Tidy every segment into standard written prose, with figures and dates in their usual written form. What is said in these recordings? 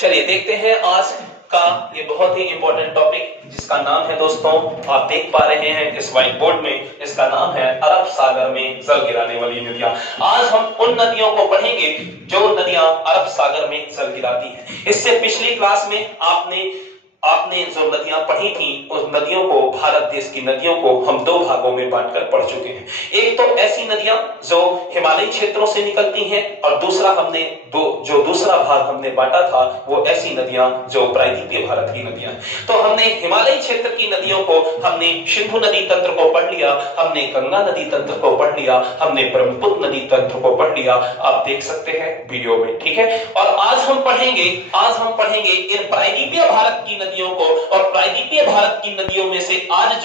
चलिए देखते हैं आज का ये बहुत ही इंपॉर्टेंट टॉपिक जिसका नाम है दोस्तों, आप देख पा रहे हैं इस व्हाइट बोर्ड में, इसका नाम है अरब सागर में जल गिराने वाली नदियां। आज हम उन नदियों को पढ़ेंगे जो नदियां अरब सागर में जल गिराती हैं। इससे पिछली क्लास में आपने जो नदियां पढ़ी थी उस नदियों को, भारत देश की नदियों को हम दो भागों में बांटकर पढ़ चुके हैं। एक तो ऐसी नदियां जो हिमालयी क्षेत्रों से निकलती हैं और दूसरा दूसरा भाग हमने बांटा था वो ऐसी नदियां जो प्रायद्वीपीय भारत की नदियां हैं। तो हमने हिमालयी क्षेत्र की नदियों को, हमने सिंधु नदी तंत्र को पढ़ लिया, हमने गंगा नदी तंत्र को पढ़ लिया, हमने ब्रह्मपुत्र नदी तंत्र को पढ़ लिया। आप देख सकते हैं वीडियो में, ठीक है। और आज हम पढ़ेंगे इन प्रायद्वीपीय भारत की नदियों को, और प्रायद्वीपीय भारत की नदियों में से आज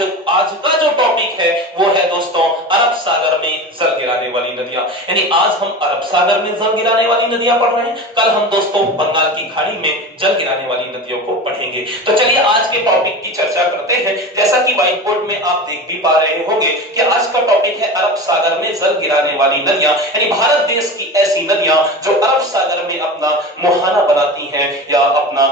का जो टॉपिक है वो है दोस्तों अरब सागर में जल गिराने वाली नदियां। यानी आज हम अरब सागर में जल गिराने वाली नदियां पढ़ रहे हैं, कल हम दोस्तों बंगाल की खाड़ी में जल गिराने वाली नदियों को पढ़ेंगे। तो चलिए आज के टॉपिक की चर्चा करते हैं। जैसा कि व्हाइट बोर्ड में आप देख भी पा रहे होंगे कि आज का टॉपिक है अरब सागर में जल गिराने वाली नदियां, यानी भारत देश की ऐसी नदियां जो अरब सागर में अपना मुहाना बनाती हैं या अपना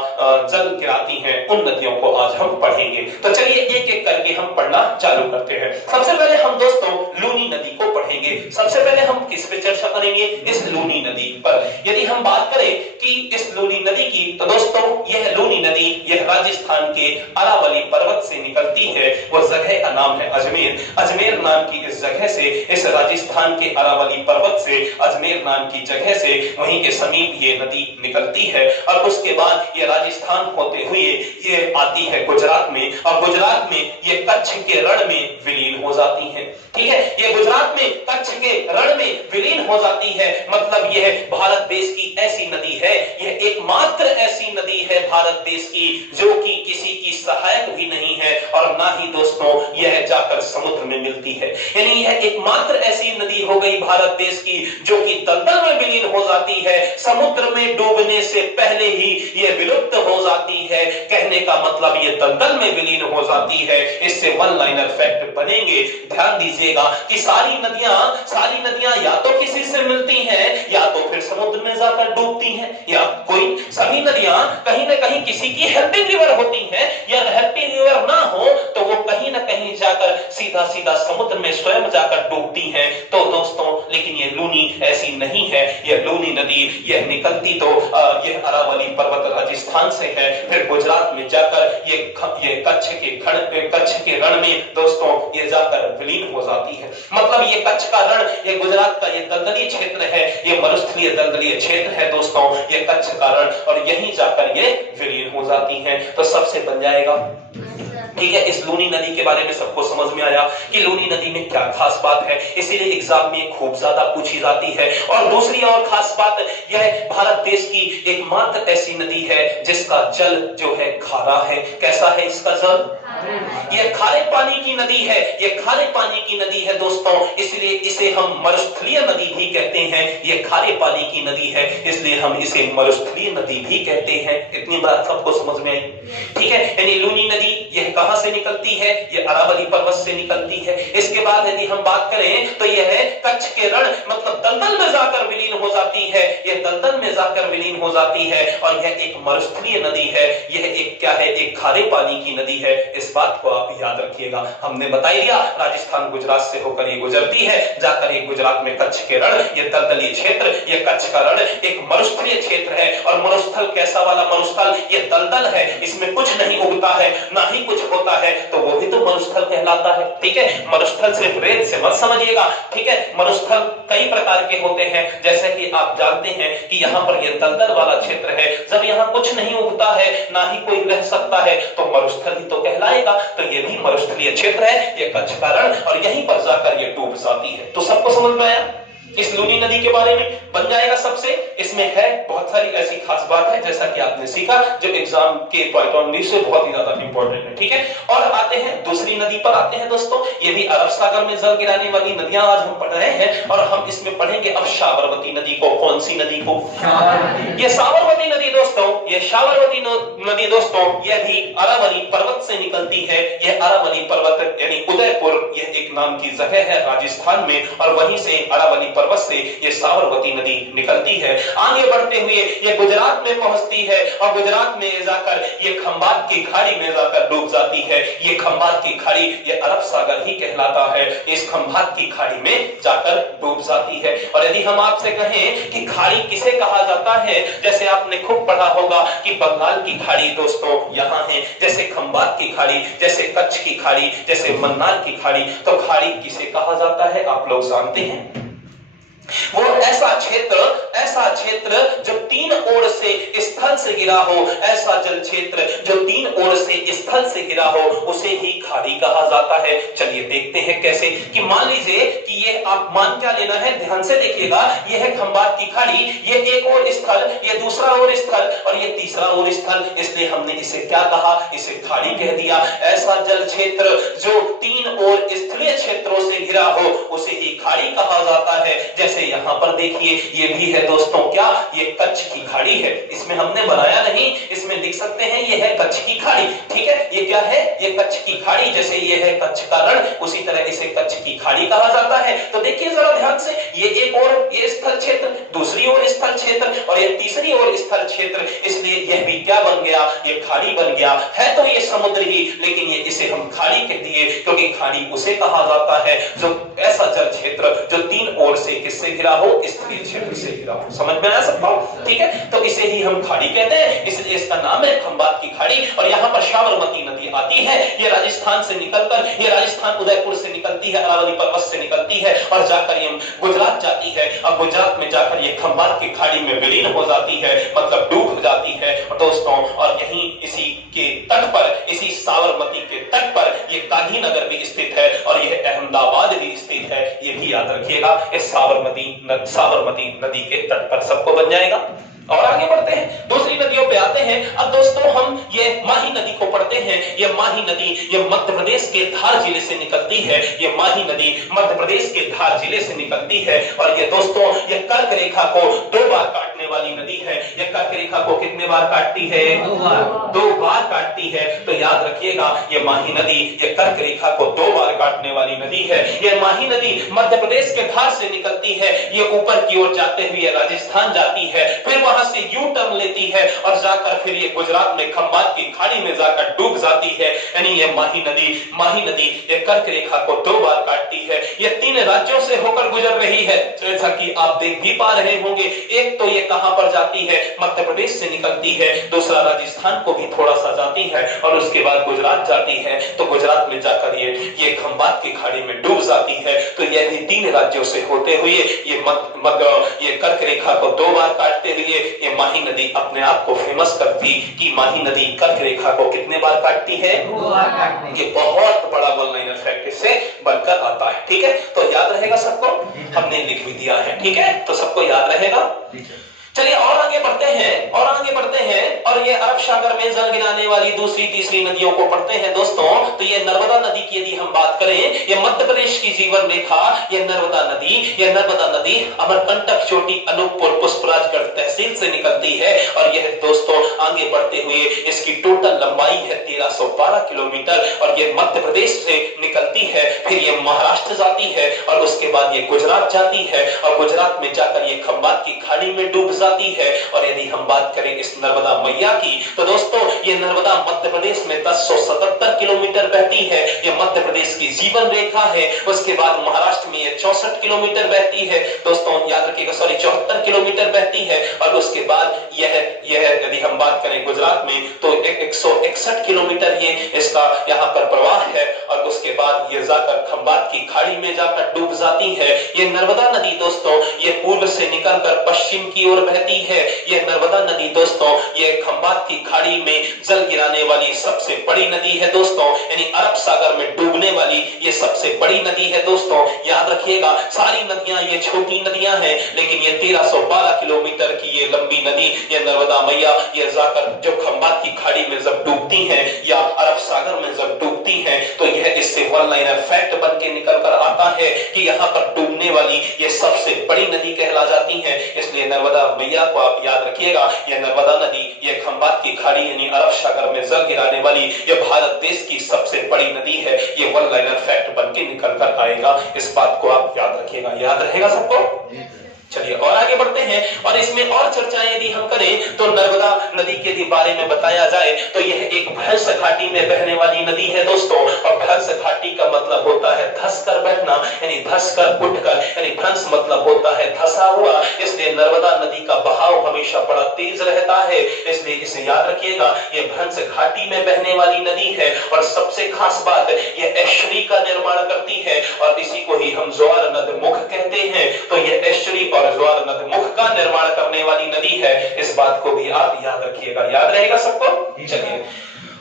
जल गिराती हैं, उन नदियों को आज हम पढ़ेंगे। तो चलिए एक एक करके हम पढ़ना चालू करते हैं। सबसे पहले हम दोस्तों लूनी नदी को पढ़ेंगे। सबसे पहले हम किस पे चर्चा करेंगे? इस लूनी नदी पर। यदि हम बात करें कि इस लूनी नदी की, तो दोस्तों यह लूनी नदी यह राजस्थान के अरावली पर्वत से निकलती है। वो जगह का नाम है अजमेर। अजमेर नाम की इस जगह से, इस राजस्थान के अरावली पर्वत से, अजमेर नाम की जगह से, वहीं के समीप ये नदी निकलती है और उसके बाद ये राजस्थान होते हुए ये आती है गुजरात में, और गुजरात में ये कच्छ के रण में विलीन हो जाती है। ठीक है, ये गुजरात में कच्छ के रण में विलीन हो जाती है। मतलब यह भारत देश की ऐसी नदी है, यह एकमात्र ऐसी नदी है भारत देश की जो कि किसी की सहायक भी नहीं है और ना ही दोस्तों यह जाकर समुद्र में मिलती है। यानी यह एकमात्र ऐसी नदी हो गई भारत देश की जो कि दलदल में विलीन हो जाती है, समुद्र में डूबने से पहले ही यह विलुप्त हो जाती है। कहने का मतलब ये दलदल में विलीन हो जाती है। इससे वन लाइनर फैक्ट बनेंगे। ध्यान दीजिएगा कि सारी नदियां या तो किसी से मिलती हैं या तो फिर समुद्र में जाकर डूबती हैं, या सभी नदियां कहीं ना कहीं किसी की हेल्पिंग रिवर होती हैं, या हेल्पिंग रिवर ना हो तो वो कहीं ना कहीं जाकर सीधा समुद्र में स्वयं जाकर डूबती हैं। तो दोस्तों लेकिन ये लूनी ऐसी नहीं है। यह लूनी नदी यह निकलती तो यह अरावली पर्वत राजस्थान से है, फिर गुजरात में जाकर ये कच्छ के रण में दोस्तों ये जाकर विलीन हो जाती है। मतलब ये कच्छ का रण, ये गुजरात का ये दलदली क्षेत्र है, ये मरुस्थलीय दलदली क्षेत्र है दोस्तों, ये कच्छ का रण, और यहीं जाकर ये विलीन हो जाती है। तो सबसे बन जाएगा, ठीक है। इस लूनी नदी के बारे में सबको समझ में आया कि लूनी नदी में क्या खास बात है, इसीलिए एग्जाम में खूब ज्यादा पूछी जाती है। और दूसरी और खास बात, यह भारत देश की एकमात्र ऐसी नदी है जिसका जल जो है खारा है। कैसा है इसका जल? यह खारे पानी की नदी है, यह खारे पानी की नदी है दोस्तों, इसलिए इसे हम मरुस्थलीय नदी भी कहते हैं। यह खारे पानी की नदी है इसलिए हम इसे मरुस्थलीय नदी भी कहते हैं। इतनी बात सबको समझ में आई? ठीक है, यानी लूनी नदी यह कहां से निकलती है? यह अरावली पर्वत से निकलती है। इसके बाद यदि हम बात करें तो यह कच्छ के रण मतलब दलदल में जाकर विलीन हो जाती है, यह दलदल में जाकर विलीन हो जाती है, और यह एक मरुस्थलीय नदी है। यह एक क्या है? एक खारे पानी की नदी है। इस बात को आप याद रखिएगा। हमने बता दिया राजस्थान गुजरात से होकर ये गुजरती है, जाकर ये गुजरात में कच्छ के रण, ये दलदली क्षेत्र, ये कच्छ का रण एक मरुस्थलीय क्षेत्र है। और मरुस्थल कैसा वाला मरुस्थल? ये दलदल है, इसमें कुछ नहीं उगता है, ना ही कुछ होता है, तो वो भी तो मरुस्थल कहलाता है। ठीक है, मरुस्थल सिर्फ रेत से मत समझिएगा। ठीक है, मरुस्थल कई प्रकार के होते हैं, जैसे कि आप जानते हैं कि यहाँ पर ये दलदल वाला क्षेत्र है, जब यहाँ कुछ नहीं उगता है, ना ही कोई रह सकता है, तो मरुस्थल ही तो कहलाएगा। तो ये भी मरुस्थलीय क्षेत्र है, ये कच्छ का रण, और यहीं पर जाकर ये डूब जाती है। तो सबको समझ में आया इस लूनी नदी के बारे में? बन जाएगा सबसे। इसमें है बहुत सारी ऐसी खास बात है जैसा कि आपने सीखा जो एग्जाम के पॉइंट ऑफ व्यू से बहुत ही ज्यादा इंपॉर्टेंट है। ठीक है, और आते हैं दूसरी नदी पर आते हैं दोस्तों। ये भी अरब सागर में जल गिराने वाली नदियां आज हम पढ़ रहे हैं, और हम इसमें पढ़ेंगे अब साबरमती नदी को। कौन सी नदी को? ये साबरमती नदी दोस्तों, ये साबरमती नदी दोस्तों यह भी अरावली पर्वत से निकलती है। यह अरावली पर्वत यानी उदयपुर, यह एक नाम की जगह है राजस्थान में, और वहीं से अरावली पर्वत पर्वत से ये साबरमती नदी निकलती है। आगे बढ़ते हुए ये गुजरात में पहुंचती है और गुजरात में जाकर ये खंबात की खाड़ी में जाकर डूब जाती है। ये खंबात की खाड़ी ये अरब सागर ही कहलाता है। इस खंबात की खाड़ी में जाकर डूब जाती है। और यदि हम आपसे कहें कि खाड़ी किसे कहा जाता है, जैसे आपने खूब पढ़ा होगा कि बंगाल की खाड़ी दोस्तों यहाँ है, जैसे खंबात की खाड़ी, जैसे कच्छ की खाड़ी, जैसे मन्नार की खाड़ी, तो खाड़ी किसे कहा जाता है आप लोग जानते हैं? वो ऐसा क्षेत्र जो तीन ओर से स्थल से घिरा हो, ऐसा जल क्षेत्र जो तीन ओर से स्थल से घिरा हो, उसे ही खाड़ी कहा जाता है। चलिए देखते हैं कैसे। कि मान लीजिए कि ये आप मान क्या लेना है, ध्यान से देखिएगा, ये है खंबात की खाड़ी, ये एक और स्थल, ये दूसरा और स्थल और ये तीसरा और स्थल, इसलिए हमने इसे क्या कहा, इसे खाड़ी कह दिया। ऐसा जल क्षेत्र जो तीन और स्थलीय क्षेत्रों से घिरा हो, उसे ही खाड़ी कहा जाता है। जैसे यहाँ पर देखिए, ये भी है दोस्तों क्या, ये कच्छ की खाड़ी है। इसमें हमने बनाया नहीं, इसमें लिख सकते हैं ये है कच्छ की खाड़ी। ठीक है, ये क्या है, ये कच्छ की खाड़ी। जैसे ये है कच्छ का रण, उसी तरह इसे कच्छ की खाड़ी कहा जाता है। तो देखिए जरा ध्यान से, ये एक और ये स्थल क्षेत्र, दूसरी ओर स्थल क्षेत्र और ये तीसरी ओर स्थल क्षेत्र, इसलिए यह भी क्या बन गया, ये खाड़ी बन गया। है तो ये समुद्र ही, लेकिन ये इसे हम खाड़ी कह दिए क्योंकि खाड़ी उसे कहा जाता है जो ऐसा जल क्षेत्र जो तीन ओर से किससे घिरा हो, स्थलीय क्षेत्र से घिरा हो। समझ में आ सकता हो? ठीक है, तो इसे ही हम खाड़ी कहते हैं, इसलिए इसका नाम है खंबात की खाड़ी। और यहाँ पर साबरमती नदी आती है, ये राजस्थान से निकलकर, ये राजस्थान उदयपुर से निकलती है, अरावली पर्वत से निकलती है और जाकर ये गुजरात जाती है और गुजरात में जाकर ये खंबात की खाड़ी में विलीन हो जाती है, मतलब डूब हो जाती है दोस्तों। और यहीं इसी के तट पर, इसी साबरमती के तट पर ये गांधीनगर भी स्थित है और यह अहमदाबाद भी स्थित है। ये भी याद रखिएगा, इस साबरमती नदी के तट पर सबको बन जाएगा। और आगे बढ़ते हैं, दूसरी नदियों पे आते हैं। अब दोस्तों हम ये माही नदी को पढ़ते हैं। ये माही नदी ये मध्य प्रदेश के धार जिले से निकलती है। ये माही नदी मध्य प्रदेश के धार जिले से निकलती है और ये दोस्तों ये कर्क रेखा को दो बार काटने वाली नदी है। ये कर्क रेखा को कितने बार काटती है? दो बार काटती है। तो याद रखिएगा, ये माही नदी ये कर्क रेखा को दो बार काटने वाली नदी है। ये माही नदी मध्य प्रदेश के धार से निकलती है। ये ऊपर की ओर जाते हुए राजस्थान जाती है, फिर वहां से यू टर्न लेती है और जाकर फिर ये गुजरात में खंबात की खाड़ी में जाकर डूब जाती है। यानी ये माही नदी ये कर्क रेखा को दो बार काटती है। ये तीन राज्यों से होकर गुजर रही है, जैसा कि आप देख भी पा रहे होंगे। एक तो ये कहां पर जाती है, मध्य प्रदेश से निकलती है, दूसरा राजस्थान को भी थोड़ा सा जाती है और उसके बाद गुजरात जाती है। तो गुजरात में जाकर ये खंबात की खाड़ी में डूब जाती है। तो यह भी तीन राज्यों से होते हुए ये कर्क रेखा को दो बार काटते हुए ये माही नदी अपने आप को फेमस करती कि माही नदी कर्क रेखा को कितने बार काटती है? दो बार काटती है। ये बहुत बड़ा वन लाइनर फैक्ट इससे बनकर आता है। ठीक है, तो याद रहेगा सबको, हमने लिख भी दिया है। ठीक है, तो सबको याद रहेगा। चलिए और आगे बढ़ते हैं और ये अरब सागर में जल गिराने वाली दूसरी तीसरी नदियों को पढ़ते हैं दोस्तों। तो ये नर्मदा नदी की यदि हम बात करें, ये मध्य प्रदेश की जीवन रेखा, ये नर्मदा नदी अमरकंटक चोटी अनूपपुर पुष्पराजगढ़ तहसील से निकलती है और यह दोस्तों आगे बढ़ते हुए इसकी टोटल लंबाई है 1312 किलोमीटर और ये मध्य प्रदेश से निकलती है, फिर ये महाराष्ट्र जाती है और उसके बाद ये गुजरात जाती है और गुजरात में जाकर ये खंबात की खाड़ी में डूब जाती है। और यदि हम बात करें इस नर्मदा मैया की, तो दोस्तों ये नर्मदा मध्य प्रदेश में 1077 किलोमीटर बहती है। ये मध्य प्रदेश की जीवन रेखा है। उसके बाद महाराष्ट्र में ये 64 किलोमीटर बहती है दोस्तों, याद रखिएगा, 74 किलोमीटर बहती है। और उसके बाद यह यदि हम बात करें गुजरात में तो 161 किलोमीटर ये इसका यहाँ पर प्रवाह है और उसके बाद ये जाकर खंबात की खाड़ी में जाकर डूब जाती है। ये नर्मदा नदी दोस्तों ये पूर्व से निकलकर पश्चिम की ओर बहती है। ये नर्मदा नदी दोस्तों ये खंबात की खाड़ी में जल गिराने वाली सबसे बड़ी नदी है दोस्तों, यानी अरब सागर में डूबने वाली ये सबसे बड़ी नदी है दोस्तों। याद रखिएगा, सारी नदियां ये छोटी नदियां हैं, लेकिन ये 1312 किलोमीटर की ये लंबी नदी ये नर्मदा मैया ये जाकर जो खंबात की खाड़ी में जब डूबती है या अरब सागर में जब डूबती है तो यह इससे वन लाइनर फैक्ट बन के निकल कर आता है कि यहाँ पर डूबने वाली ये सबसे बड़ी नदी कहला जाती है। इसलिए नर्मदा मैया को आप याद रखिएगा, ये नर्मदा नदी, ये खंबात की खाड़ी यानी अरब सागर में जल गिराने वाली ये भारत देश की सबसे बड़ी नदी है। ये वन लाइनर फैक्ट बन के निकल कर आएगा, इस बात को आप याद रखिएगा। याद रहेगा सबको? चलिए और आगे बढ़ते हैं। और इसमें और चर्चाएं यदि हम करें तो नर्मदा नदी के बारे में बताया जाए तो यह एक भैंस घाटी में बहने वाली नदी है दोस्तों। और भैंस घाटी का मतलब होता है धस कर बहना, यानी धस कर उठकर, यानी भैंस मतलब होता है धसा हुआ। इसलिए नर्मदा नदी का बहाव हमेशा बड़ा तेज रहता है, इसलिए इसे याद रखिएगा। ये भैंस घाटी में बहने वाली नदी है और सबसे खास बात ये एस्चुरी का निर्माण करती है और इसी को ही हम ज्वार नदमुख कहते हैं। तो ये एस्चुरी और ज्वार नदमुख का निर्माण करने वाली नदी है, इस बात को भी आप याद रखिएगा। याद रहेगा सबको? चलिए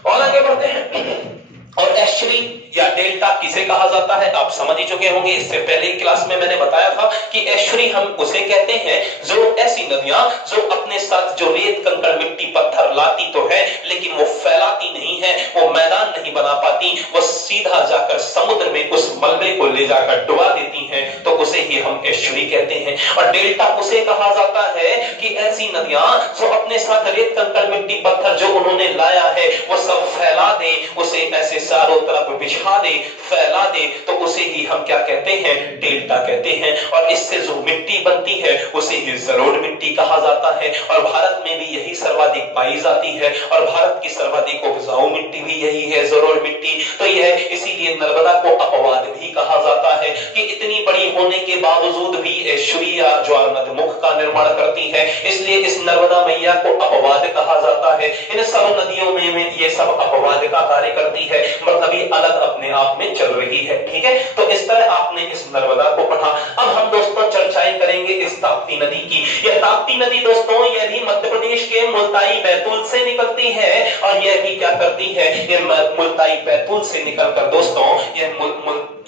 और आगे बढ़ते हैं। और एस्चुरी या डेल्टा किसे कहा जाता है आप समझ ही चुके होंगे। इससे पहले क्लास में मैंने बताया था कि एस्चुरी हम उसे कहते हैं जो ऐसी नदियां जो अपने साथ जो रेत कंकड़ मिट्टी पत्थर लाती तो है लेकिन वो फैलाती नहीं है, वो मैदान नहीं बना पाती, वो सीधा जाकर समुद्र में उस मलबे को ले जाकर डुबा देती हैं, तो उसे ही हम एस्चुरी कहते हैं। और डेल्टा उसे कहा जाता है कि ऐसी नदियां जो अपने साथ रेत कंकड़ मिट्टी पत्थर जो उन्होंने लाया है वो सब फैला दे, उसे ऐसे चारों तरफ बिछा दे, फैला दे, तो उसे ही हम क्या कहते हैं? डेल्टा कहते हैं। और इससे जो मिट्टी बनती है उसे ही जलोढ़ मिट्टी कहा जाता है। और भारत में भी यही सर्वाधिक पाई जाती है और भारत की सर्वाधिक उपजाऊ मिट्टी भी यही है, जलोढ़ मिट्टी। तो यह इसीलिए नर्मदा को अपवाद भी कहा जाता है कि इतनी बड़ी होने के बावजूद भी एस्चुरी या ज्वार नदमुख का निर्माण करती है, इसलिए इस नर्मदा मैया को अपवाद कहा जाता है। इन सब नदियों में ये सब अपवाद का कार्य करती है, मतलब ये अलग अपने आप में चल रही है। ठीक है, तो इस तरह आपने इस नर्मदा को पढ़ा। अब हम दोस्तों चर्चाएं करेंगे इस ताप्ती नदी की। यह ताप्ती नदी दोस्तों यह भी मध्य प्रदेश के मुल्ताई बैतूल से निकलती है और यह भी क्या करती है? ये मुल्ताई बैतूल से निकलकर दोस्तों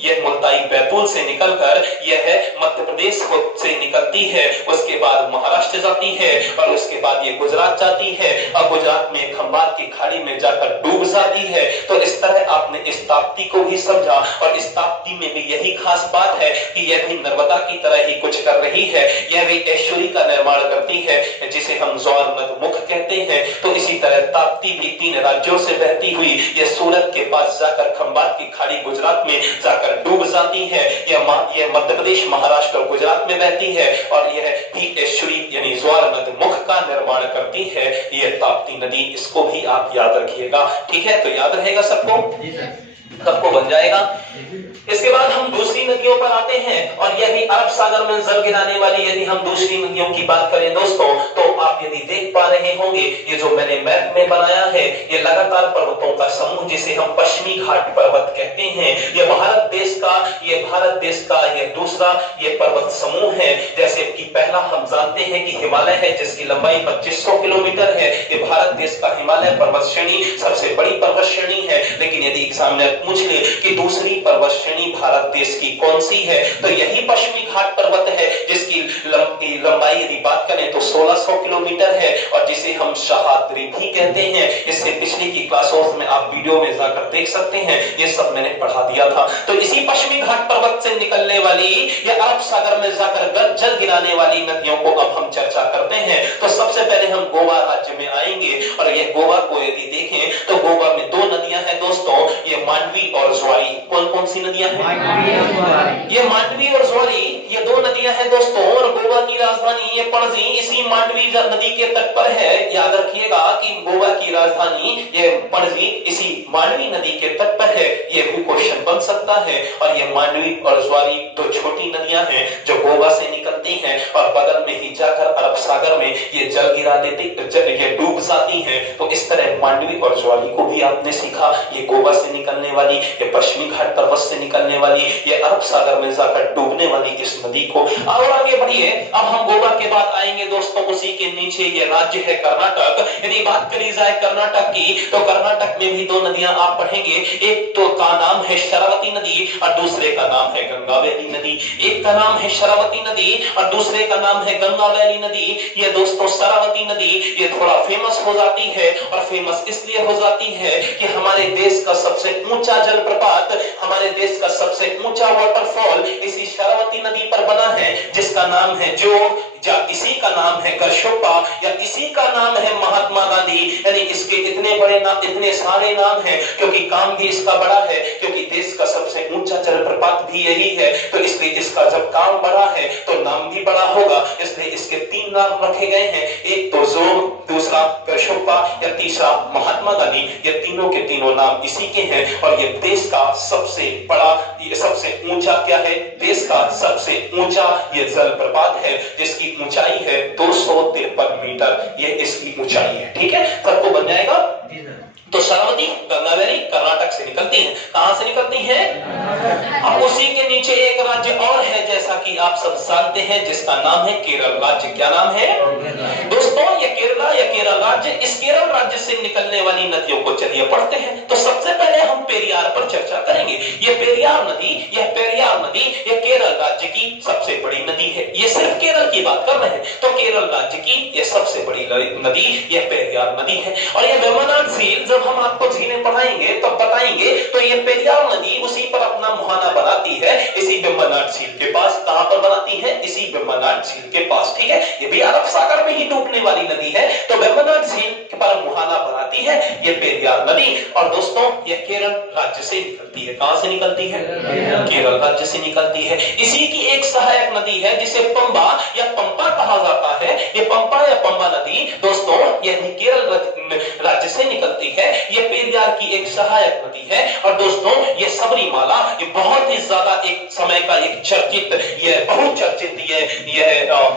यह मुल्ताई बैतूल से निकलकर यह मध्य प्रदेश से निकलती है, उसके बाद महाराष्ट्र जाती है और उसके बाद ये गुजरात जाती है और गुजरात में खंबात की खाड़ी में जाकर डूब जाती है। तो इस तरह आपने इस ताप्ती को भी समझा और इस ताप्ती में भी यही खास बात है कि यह भी नर्मदा की तरह ही कुछ कर रही है, यह भी एस्चुरी का निर्माण करती है जिसे हम ज्वार नदमुख कहते हैं। तो इसी तरह ताप्ती भी 3 राज्यों से बहती हुई यह सूरत के पास जाकर खंबात की खाड़ी गुजरात में जाकर डूब जाती है। यह मध्य प्रदेश महाराष्ट्र और गुजरात में बहती है और यह भी एस्चुरी यानी ज्वार नदमुख का निर्माण करती है, यह ताप्ती नदी। इसको भी आप याद रखिएगा। ठीक है, तो याद रहेगा सबको? सबको बन जाएगा। इसके बाद हम दूसरी नदियों पर आते हैं और यह भी अरब सागर में जल गिराने वाली यदि हम दूसरी नदियों की बात करें दोस्तों तो आप यदि देख पा रहे होंगे ये जो मैंने मैप में बनाया है ये लगातार पर्वतों का समूह जिसे हम पश्चिमी घाट पर्वत कहते हैं। ये भारत देश का ये दूसरा ये पर्वत समूह है। जैसे कि पहला हम जानते हैं कि हिमालय है जिसकी लंबाई 2500 किलोमीटर है। ये भारत देश का हिमालय पर्वत श्रेणी सबसे बड़ी पर्वत श्रेणी है। लेकिन यदि एग्जामिनर पूछ ले कि दूसरी पर्वत श्रेणी भारत देश की कौन सी है तो यही पश्चिमी घाट पर्वत है जिसकी लंबाई यदि बात करें तो 1600 किलोमीटर है और जिसे हम सह्याद्री भी कहते हैं। इससे पिछली की क्लासों में आप वीडियो में जाकर देख सकते हैं, ये सब मैंने पढ़ा दिया था। तो इसी पश्चिमी घाट पर्वत से निकलने वाली या अरब सागर में जाकर जल गिराने वाली नदियों को अब हम चर्चा करते हैं। तो सबसे पहले हम गोवा राज्य में आएंगे और ये गोवा को यदि देखें तो गोवा में 2 नदियां हैं दोस्तों, ये मांडवी और ज्वारी। कौन कौन सी नदियां हैं? ये मांडवी और ज्वारी ये 2 नदियां हैं दोस्तों। और गोवा की राजधानी ये पणजी इसी मांडवी नदी के तट पर है। याद रखिएगा कि गोवा की राजधानी ये पणजी इसी मांडवी नदी के तट पर है। ये भी क्वेश्चन बन सकता है। और ये मांडवी और ज्वारी 2 छोटी नदियां हैं जो गोवा से निकलती हैं और बगल में ही जाकर अरब सागर में ये जल गिरा देती, ये डूब जाती हैं। तो इस तरह मांडवी और ज्वारी को भी आपने सीखा। ये गोवा से निकलने वाली, ये पश्चिमी घाट पर्वत से निकलने वाली, ये अरब सागर में जाकर डूबने वाली इस इस नदी को। और आगे बढ़िए, अब हम गोवा के बाद आएंगे दोस्तों, उसी के नीचे ये राज्य है कर्नाटक। यदि बात करी जाए कर्नाटक की, तो कर्नाटक में भी दो नदियां आप पढ़ेंगे, एक तो का नाम है शरावती नदी और दूसरे का नाम है गंगावैली नदी। एक का नाम है शरावती नदी और दूसरे का नाम है गंगावैली नदी। ये दोस्तों शरावती नदी ये थोड़ा फेमस हो जाती है, और फेमस इसलिए हो जाती है कि हमारे देश का सबसे ऊंचा जलप्रपात, हमारे देश का सबसे ऊंचा वाटरफॉल इसी शरावती नदी पर बना है, जिसका नाम है जोग, या इसी का नाम है गर्शोपा, या इसी का नाम है महात्मा गांधी। यानी इसके इतने बड़े नाम, इतने सारे नाम हैं, क्योंकि काम भी इसका बड़ा है, क्योंकि देश का सबसे ऊंचा जलप्रपात भी यही है, तो इसलिए इसका जब काम बड़ा है तो नाम भी बड़ा होगा। इसलिए इसके 3 नाम रखे गए हैं, एक तो जोग, दूसरा गर्शोपा, या तीसरा महात्मा गांधी। ये तीनों के तीनों नाम इसी के हैं, और ये देश का सबसे बड़ा, ये सबसे ऊंचा क्या है, देश का सबसे ऊंचा ये जलप्रपात है, जिसकी ऊंचाई है 253 मीटर, ये इसकी ऊंचाई है। ठीक है, सबको बन जाएगा। तो शरावती गंगावैली कर्नाटक से निकलती है। कहां से निकलती है? अब उसी के नीचे एक राज्य और है, जैसा कि आप सब जानते हैं, जिसका नाम है केरल राज्य। क्या नाम है दोस्तों? ये केरला या केरल राज्य। इस केरल राज्य से निकलने वाली नदियों को चलिए पढ़ते हैं। तो सबसे पहले हम पेरियार पर चर्चा करेंगे। ये पेरियार नदी, ये केरल राज्य की सबसे बड़ी नदी है। ये सिर्फ केरल की बात कर रहे हैं, तो केरल राज्य की ये सबसे बड़ी नदी ये पेरियार नदी है। और ये वेम्बनाड झील, जब हम आपको झीलें पढ़ाएंगे तो बताएंगे, तो ये पेरियार नदी उसी पर अपना मुहाना बनाती है, इसी वेम्बनाड झील के पास। कहां पर बनाती है? इसी वेम्बनाड झील के पास। ठीक है, ये भी अरब सागर में ही डूबने वाली नदी है, तो वेम्बनाड झील पर मुहाना बनाती है ये पेरियार नदी। और दोस्तों ये केरल राज्य से निकलती है। कहां से निकलती है? केरल राज्य से निकलती है। इसी की एक सहायक नदी है जिसे पंबा या पंपा कहा जाता है। ये पंपा या पंबा नदी दोस्तों ये केरल राज्य से निकलती है। ये पेरियार की एक सहायक नदी है। और दोस्तों ये सबरीमाला, ये बहुत ही ज्यादा एक समय का एक चर्चित, ये बहुचर्चित ये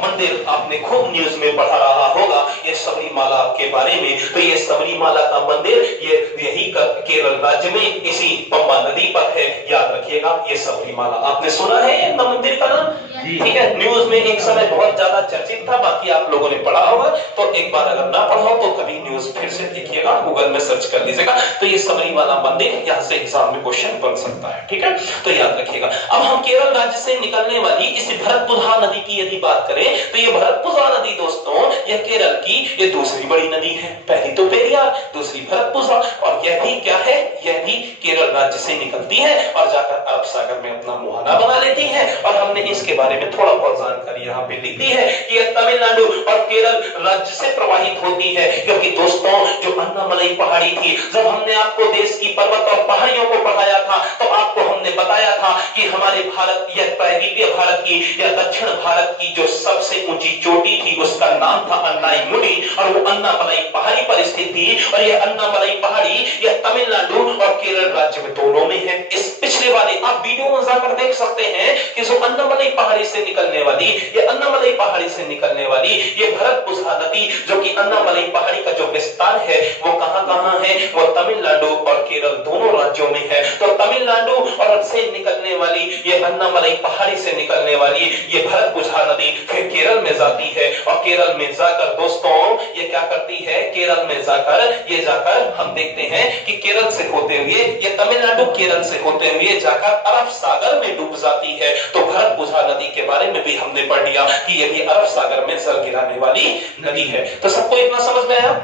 मंदिर आपने खूब न्यूज में पढ़ा रहा होगा ये सबरीमाला के बारे में। तो ये सबरीमाला का मंदिर ये यही केरल राज्य में इसी पंबा नदी पर है। याद रखिएगा, ये सबरीमाला आपने सुना है ये मंदिर का नाम? ठीक है, न्यूज में एक समय बहुत ज्यादा चर्चित था, बाकी आप लोगों ने पढ़ा होगा। तो एक बार अगर ना पढ़ा हो तो कभी न्यूज फिर से देखिएगा, गूगल में सर्च कर लीजिएगा। तो ये सबरीमाला मंदिर, यहाँ से एग्जाम में क्वेश्चन बन सकता है। ठीक है, तो याद रखिएगा। अब हम केरल राज्य से निकलने वाली इस भरतपुझा नदी की यदि बात करें, तो ये भरतपुझा नदी दोस्तों ये केरल की ये दूसरी बड़ी नदी है। पहली तो पेरियार, दूसरी भरतपुझा, और यह भी क्या है? यह भी केरल राज्य से निकलती है और जाकर अरब सागर में अपना मुहाना बना लेती है। और हमने इसके बारे में थोड़ा बहुत जानकारी यहाँ पे ली है कि यह तमिलनाडु और केरल राज्य से प्रवाहित होती है। क्योंकि दोस्तों जो अन्नामलई पहाड़ी थी, जब हमने आपको देश की पर्वत और पहाड़ियों को पढ़ाया था, तो आपको हमने बताया था कि हमारे भारत या द्वीपीय भारत की या दक्षिण भारत की जो सबसे ऊंची चोटी थी उसका नाम था अन्नाईमुडी, और वो अन्नामलई पहाड़ी पर स्थित थी। और यह अन्नामलई पहाड़ी यह तमिलनाडु और केरल राज्य में दोनों में है। इस पिछले वाले आप वीडियो में जाकर देख सकते हैं कि जो अन्नामलई पहाड़ी से निकलने वाली, ये अन्नामलई पहाड़ी से निकलने वाली ये भरतपुझा नदी, जो कि अन्नामलई पहाड़ी का जो विस्तार है वो कहां-कहां है? वो तमिलनाडु और केरल दोनों राज्यों में है। तो तमिलनाडु और से निकलने वाली ये अन्नामलई पहाड़ी से निकलने वाली ये भरतपुझा नदी फिर केरल में जाती है। और केरल में जाकर दोस्तों ये क्या करती है? केरल में जाकर हम देखते हैं कि केरल से होते हुए ये तमिलनाडु केरल से होते हुए जाकर अरब सागर में डूब जाती है। तो भरतपुझा नदी के बारे में भी हमने पढ़ लिया कि ये भी अरब सागर में जल गिराने वाली नदी है। तो सबको इतना समझ में आया?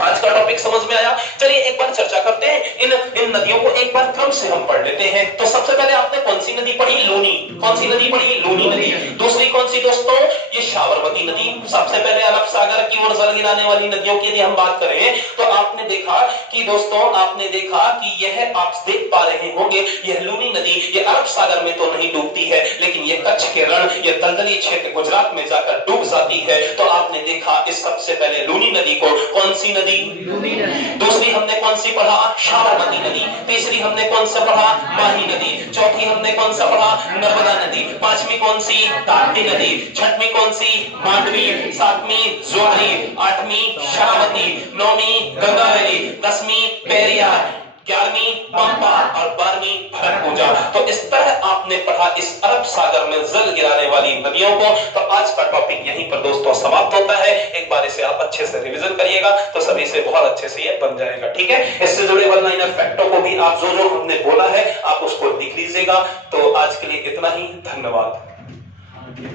आज का टॉपिक समझ में आया? चलिए एक बार चर्चा करते हैं इन नदियों को, एक बार क्रम से हम पढ़ लेते हैं। तो सबसे पहले आपने कौन सी नदी पढ़ी? लूनी। कौन सी नदी पढ़ी? लूनी नदी। दूसरी कौन सी दोस्तों? ये साबरमती नदी। सबसे पहले अरब सागर की ओर जल गिराने वाली नदियों की यदि हम बात करें तो आपने देखा कि दोस्तों आपने देखा कि यह आप देख पा रहे होंगे यह लूनी नदी ये अरब सागर में तो नहीं डूबती है, लेकिन ये कच्छ के रण ये दलदली क्षेत्र गुजरात में जाकर डूब जाती है। तो आपने देखा इस सबसे पहले लूनी नदी को, कौन सी नदी? दूसरी हमने कौन सी पढ़ा? साबरमती नदी। तीसरी हमने कौन सा पढ़ा? माही नदी। चौथी हमने कौन सा पढ़ा? नर्मदा नदी। पांचवी कौन सी? ताप्ती नदी। छठवीं कौन सी? मांडवी। सातवीं ज्वारी। आठवीं शरावती। नौवीं गंगावैली। 10वीं पेरियार। 11वीं पंपा और 12वीं भरतपुझा। तो इस तरह आपने पढ़ा इस अरब सागर में जल गिराने वाली नदियों को। तो आज का टॉपिक यहीं पर दोस्तों समाप्त होता है। एक बार इसे आप अच्छे से रिवीजन करिएगा तो सभी से बहुत अच्छे से ये बन जाएगा। ठीक है, इससे जुड़े वन लाइनर फैक्टों को भी आप जो जो हमने बोला है आप उसको लिख लीजिएगा। तो आज के लिए इतना ही, धन्यवाद।